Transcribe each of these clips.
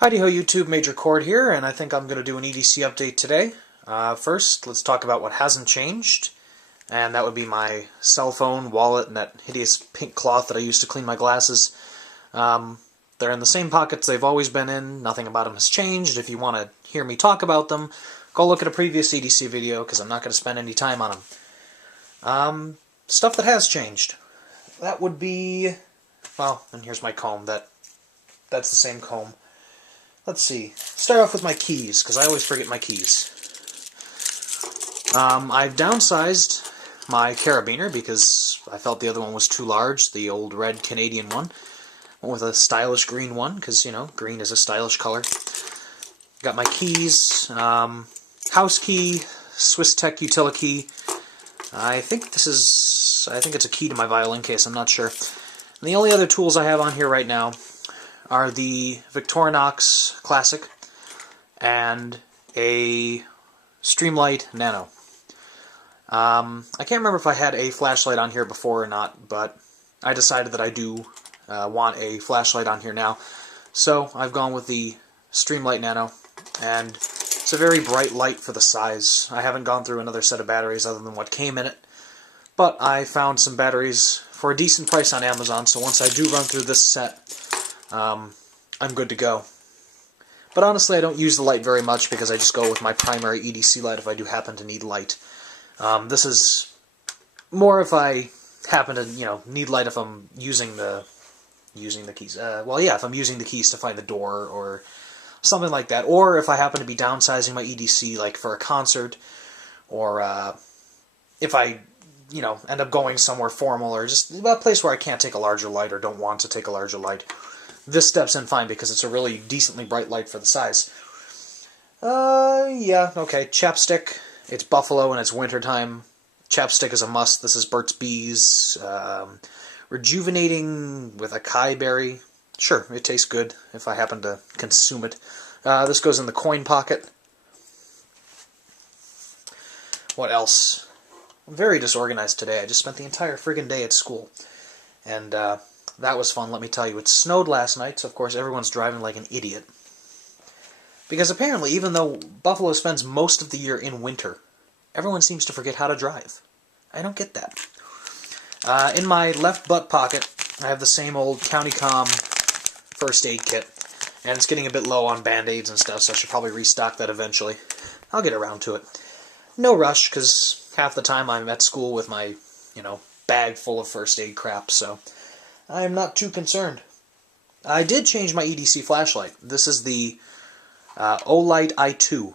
Hi-ho YouTube, Major Cord here, and I think I'm going to do an EDC update today. First, let's talk about what hasn't changed, and that would be my cell phone, wallet, and that hideous pink cloth that I use to clean my glasses. They're in the same pockets they've always been in, nothing about them has changed. If you want to hear me talk about them, go look at a previous EDC video, because I'm not going to spend any time on them. Stuff that has changed. That would be, well, and here's my comb, that's the same comb. Let's see. Start off with my keys, because I always forget my keys. I've downsized my carabiner because I felt the other one was too large, the old red Canadian one. Went with a stylish green one, because, you know, green is a stylish color. Got my keys, house key, Swiss Tech utility key. I think it's a key to my violin case, I'm not sure. And the only other tools I have on here right now are the Victorinox Classic and a Streamlight Nano. I can't remember if I had a flashlight on here before or not, but I decided that I do want a flashlight on here now. So I've gone with the Streamlight Nano, and it's a very bright light for the size. I haven't gone through another set of batteries other than what came in it, but I found some batteries for a decent price on Amazon, so once I do run through this set, I'm good to go. But honestly, I don't use the light very much because I just go with my primary EDC light if I do happen to need light. This is more if I happen to, need light if I'm using the keys. Well, yeah, if I'm using the keys to find the door or something like that, or if I happen to be downsizing my EDC, like for a concert, or if I, end up going somewhere formal, or just a place where I can't take a larger light or don't want to take a larger light. This steps in fine because it's a really decently bright light for the size. Yeah, okay. Chapstick. It's Buffalo and it's wintertime. Chapstick is a must. This is Burt's Bees. Rejuvenating with acai berry. Sure, it tastes good if I happen to consume it. This goes in the coin pocket. What else? I'm very disorganized today. I just spent the entire friggin' day at school. And, that was fun, let me tell you. It snowed last night, so of course everyone's driving like an idiot. Because apparently, even though Buffalo spends most of the year in winter, everyone seems to forget how to drive. I don't get that. In my left butt pocket, I have the same old CountyCom first aid kit. And it's getting a bit low on Band-Aids and stuff, so I should probably restock that eventually. I'll get around to it. No rush, because half the time I'm at school with my, bag full of first aid crap, so I'm not too concerned. I did change my EDC flashlight. This is the Olight i2,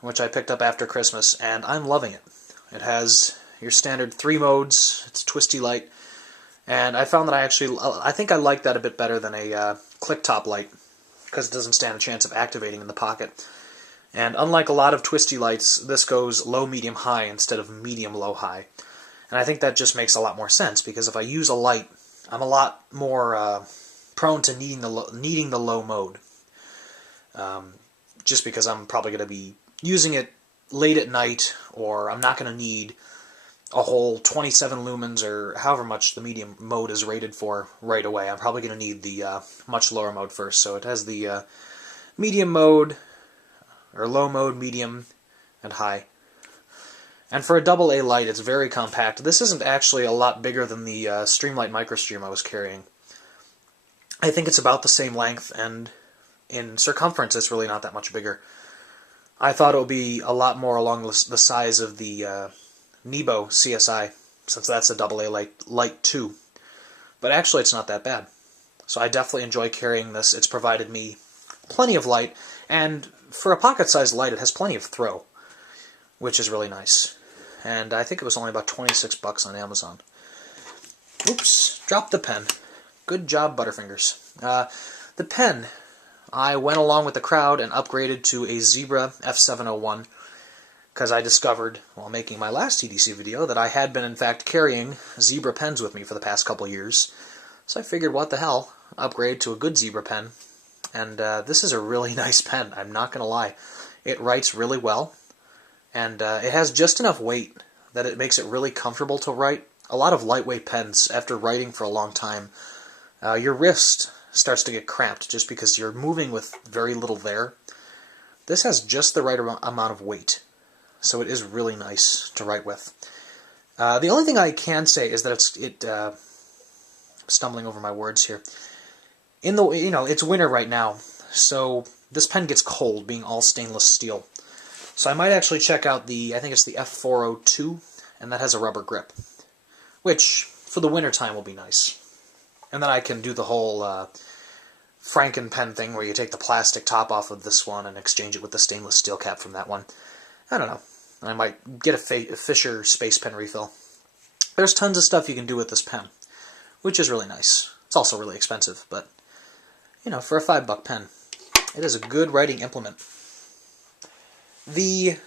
which I picked up after Christmas, and I'm loving it. It has your standard 3 modes, it's twisty light, and I found that I think I like that a bit better than a click-top light, because it doesn't stand a chance of activating in the pocket. And unlike a lot of twisty lights, this goes low, medium, high instead of medium, low, high. And I think that just makes a lot more sense, because if I use a light, I'm a lot more prone to needing the low mode. Just because I'm probably going to be using it late at night, or I'm not going to need a whole 27 lumens, or however much the medium mode is rated for right away. I'm probably going to need the much lower mode first. So it has the medium mode, or low mode, medium, and high. And for a AA light, it's very compact. This isn't actually a lot bigger than the Streamlight Microstream I was carrying. I think it's about the same length, and in circumference it's really not that much bigger. I thought it would be a lot more along the size of the Nebo CSI, since that's a AA light too. But actually it's not that bad. So I definitely enjoy carrying this. It's provided me plenty of light, and for a pocket-sized light it has plenty of throw, which is really nice. And I think it was only about 26 bucks on Amazon. Oops, dropped the pen. Good job, Butterfingers. The pen, I went along with the crowd and upgraded to a Zebra F701, because I discovered, while making my last EDC video, that I had been in fact carrying Zebra pens with me for the past couple years. So I figured, what the hell, upgrade to a good Zebra pen. And this is a really nice pen, I'm not going to lie. It writes really well. And it has just enough weight that it makes it really comfortable to write. A lot of lightweight pens, after writing for a long time, your wrist starts to get cramped just because you're moving with very little there. This has just the right amount of weight, so it is really nice to write with. The only thing I can say is that stumbling over my words here. It's winter right now, so this pen gets cold, being all stainless steel. So I might actually check out I think it's the F402, and that has a rubber grip, which for the winter time will be nice. And then I can do the whole Franken pen thing where you take the plastic top off of this one and exchange it with the stainless steel cap from that one. I don't know. I might get a Fisher Space Pen refill. There's tons of stuff you can do with this pen, which is really nice. It's also really expensive, but, for a $5 pen, it is a good writing implement. The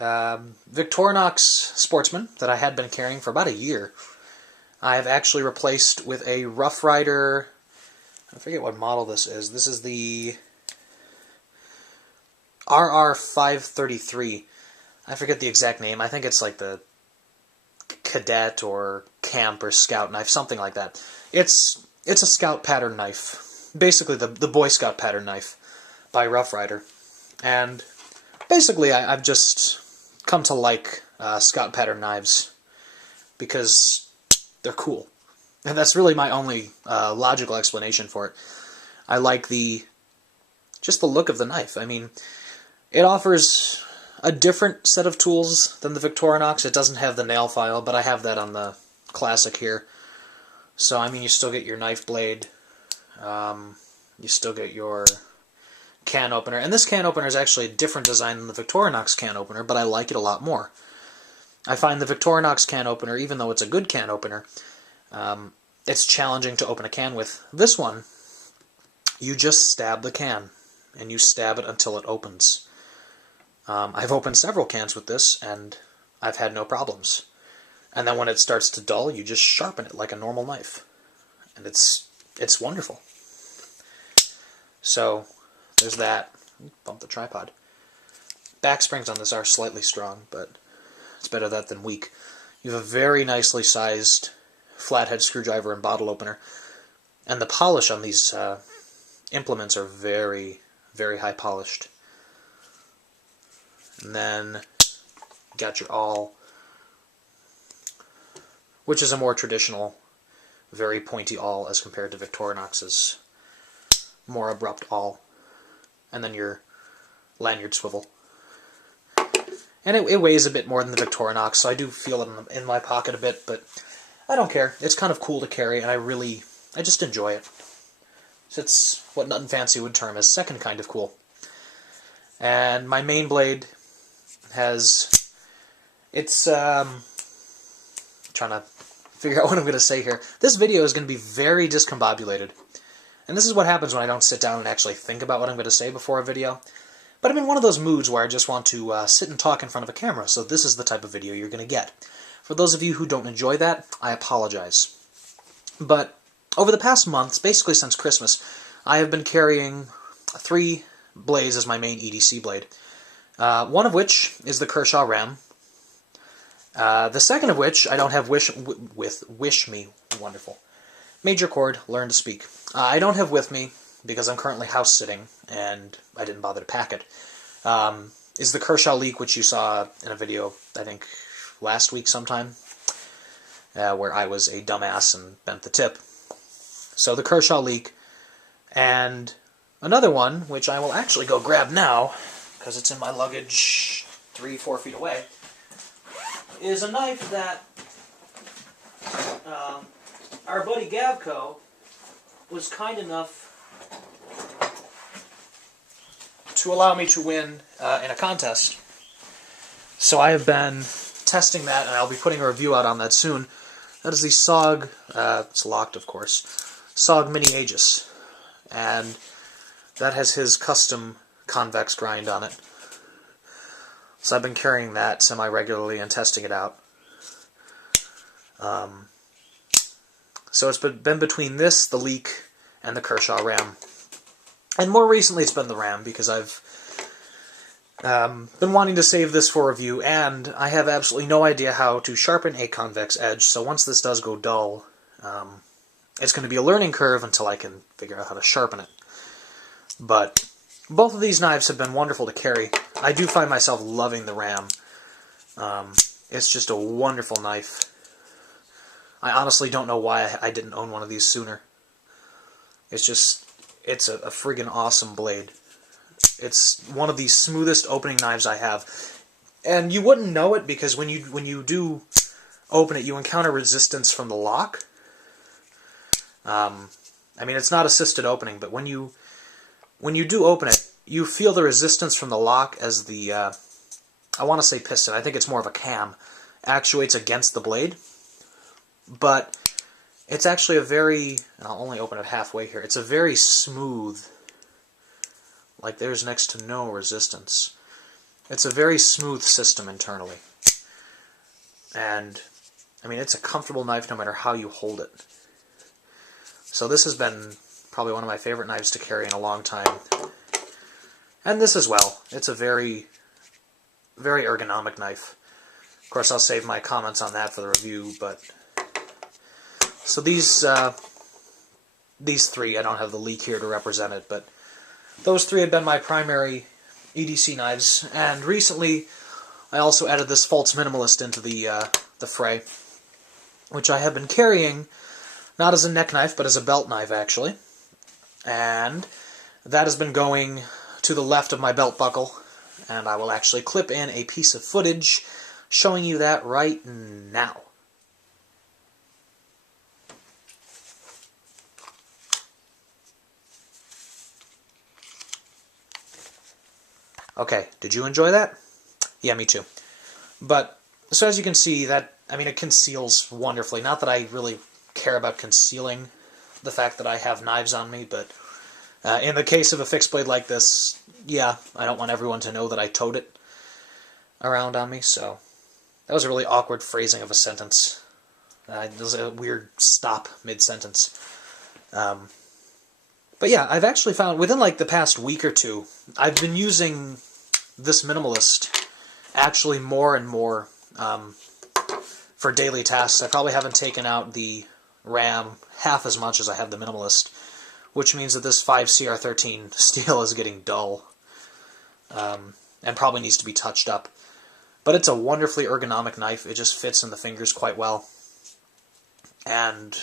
Victorinox Sportsman that I had been carrying for about a year, I have actually replaced with a Rough Rider. I forget what model this is. This is the RR533. I forget the exact name. I think it's like the Cadet or Camp or Scout knife, something like that. It's a Scout pattern knife. Basically the Boy Scout pattern knife by Rough Rider. And basically I've just come to like Scout pattern knives because they're cool. And that's really my only logical explanation for it. I like just the look of the knife. I mean, it offers a different set of tools than the Victorinox. It doesn't have the nail file, but I have that on the Classic here. So, I mean, you still get your knife blade. You still get your can opener. And this can opener is actually a different design than the Victorinox can opener, but I like it a lot more. I find the Victorinox can opener, even though it's a good can opener, it's challenging to open a can with. This one, you just stab the can, and you stab it until it opens. I've opened several cans with this, and I've had no problems. And then when it starts to dull, you just sharpen it like a normal knife. And it's wonderful. So, there's that. Bump the tripod. Back springs on this are slightly strong, but it's better that than weak. You have a very nicely sized flathead screwdriver and bottle opener. And the polish on these implements are very, very high polished. And then you got your awl, which is a more traditional, very pointy awl as compared to Victorinox's more abrupt awl. And then your lanyard swivel. And it weighs a bit more than the Victorinox, so I do feel it in my pocket a bit, but I don't care. It's kind of cool to carry, and I just enjoy it. So it's what Nut and Fancy would term as second kind of cool. And my main blade has, trying to figure out what I'm going to say here. This video is going to be very discombobulated. And this is what happens when I don't sit down and actually think about what I'm going to say before a video. But I'm in one of those moods where I just want to sit and talk in front of a camera, so this is the type of video you're going to get. For those of you who don't enjoy that, I apologize. But over the past months, basically since Christmas, I have been carrying 3 blades as my main EDC blade. One of which is the Kershaw Ram. The second of which I don't have Wish Me. Wonderful. Major chord, learn to speak. I don't have with me, because I'm currently house sitting, and I didn't bother to pack it, is the Kershaw Leak, which you saw in a video, I think, last week sometime, where I was a dumbass and bent the tip. So the Kershaw Leak, and another one, which I will actually go grab now, because it's in my luggage 3-4 feet away, is a knife that our buddy Gavco was kind enough to allow me to win in a contest. So I have been testing that, and I'll be putting a review out on that soon. That is the SOG, it's locked of course, SOG Mini Aegis. And that has his custom convex grind on it. So I've been carrying that semi-regularly and testing it out. So it's been between this, the Leak, and the Kershaw Ram. And more recently it's been the Ram, because I've been wanting to save this for review, and I have absolutely no idea how to sharpen a convex edge, so once this does go dull, it's going to be a learning curve until I can figure out how to sharpen it. But both of these knives have been wonderful to carry. I do find myself loving the Ram. It's just a wonderful knife. I honestly don't know why I didn't own one of these sooner. It's a friggin' awesome blade. It's one of the smoothest opening knives I have. And you wouldn't know it because when you do open it, you encounter resistance from the lock. I mean, it's not assisted opening, but when you do open it, you feel the resistance from the lock as the, I want to say piston, I think it's more of a cam, actuates against the blade. But it's actually a very, and I'll only open it halfway here, it's a very smooth, like there's next to no resistance. It's a very smooth system internally. And, I mean, it's a comfortable knife no matter how you hold it. So this has been probably one of my favorite knives to carry in a long time. And this as well. It's a very, very ergonomic knife. Of course, I'll save my comments on that for the review, but... So these three, I don't have the leak here to represent it, but those three have been my primary EDC knives. And recently, I also added this False Minimalist into the fray, which I have been carrying not as a neck knife, but as a belt knife, actually. And that has been going to the left of my belt buckle, and I will actually clip in a piece of footage showing you that right now. Okay, did you enjoy that? Yeah, me too. But, so as you can see, that, I mean, it conceals wonderfully. Not that I really care about concealing the fact that I have knives on me, but in the case of a fixed blade like this, yeah, I don't want everyone to know that I towed it around on me, so that was a really awkward phrasing of a sentence. It was a weird stop mid-sentence. But yeah, I've actually found, within like the past week or two, I've been using this Minimalist actually more and more for daily tasks. I probably haven't taken out the Ram half as much as I have the Minimalist, which means that this 5CR13 steel is getting dull and probably needs to be touched up. But it's a wonderfully ergonomic knife. It just fits in the fingers quite well. And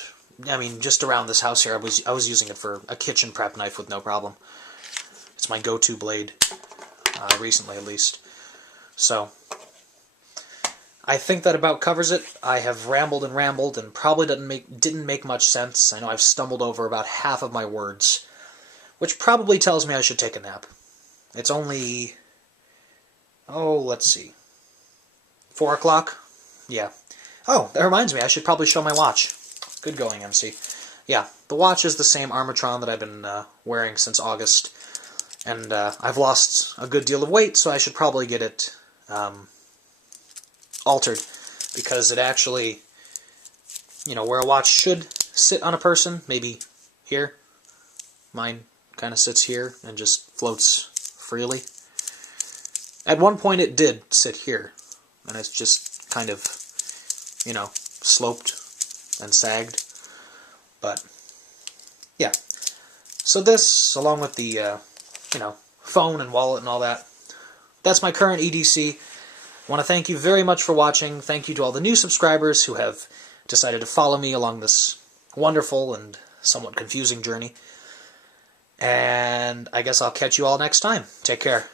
I mean, just around this house here, I was using it for a kitchen prep knife with no problem. It's my go-to blade, recently at least. So, I think that about covers it. I have rambled and probably didn't make much sense. I know I've stumbled over about half of my words, which probably tells me I should take a nap. It's only, oh, let's see, 4 o'clock? Yeah. Oh, that reminds me, I should probably show my watch. Good going, MC. Yeah, the watch is the same Armatron that I've been wearing since August, and I've lost a good deal of weight, so I should probably get it altered, because it actually, you know, where a watch should sit on a person, maybe here, mine kind of sits here and just floats freely. At one point it did sit here, and it's just kind of, you know, sloped and sagged. But yeah, so this, along with the you know, phone and wallet and all that, that's my current EDC. I want to thank you very much for watching. Thank you to all the new subscribers who have decided to follow me along this wonderful and somewhat confusing journey. And I guess I'll catch you all next time. Take care.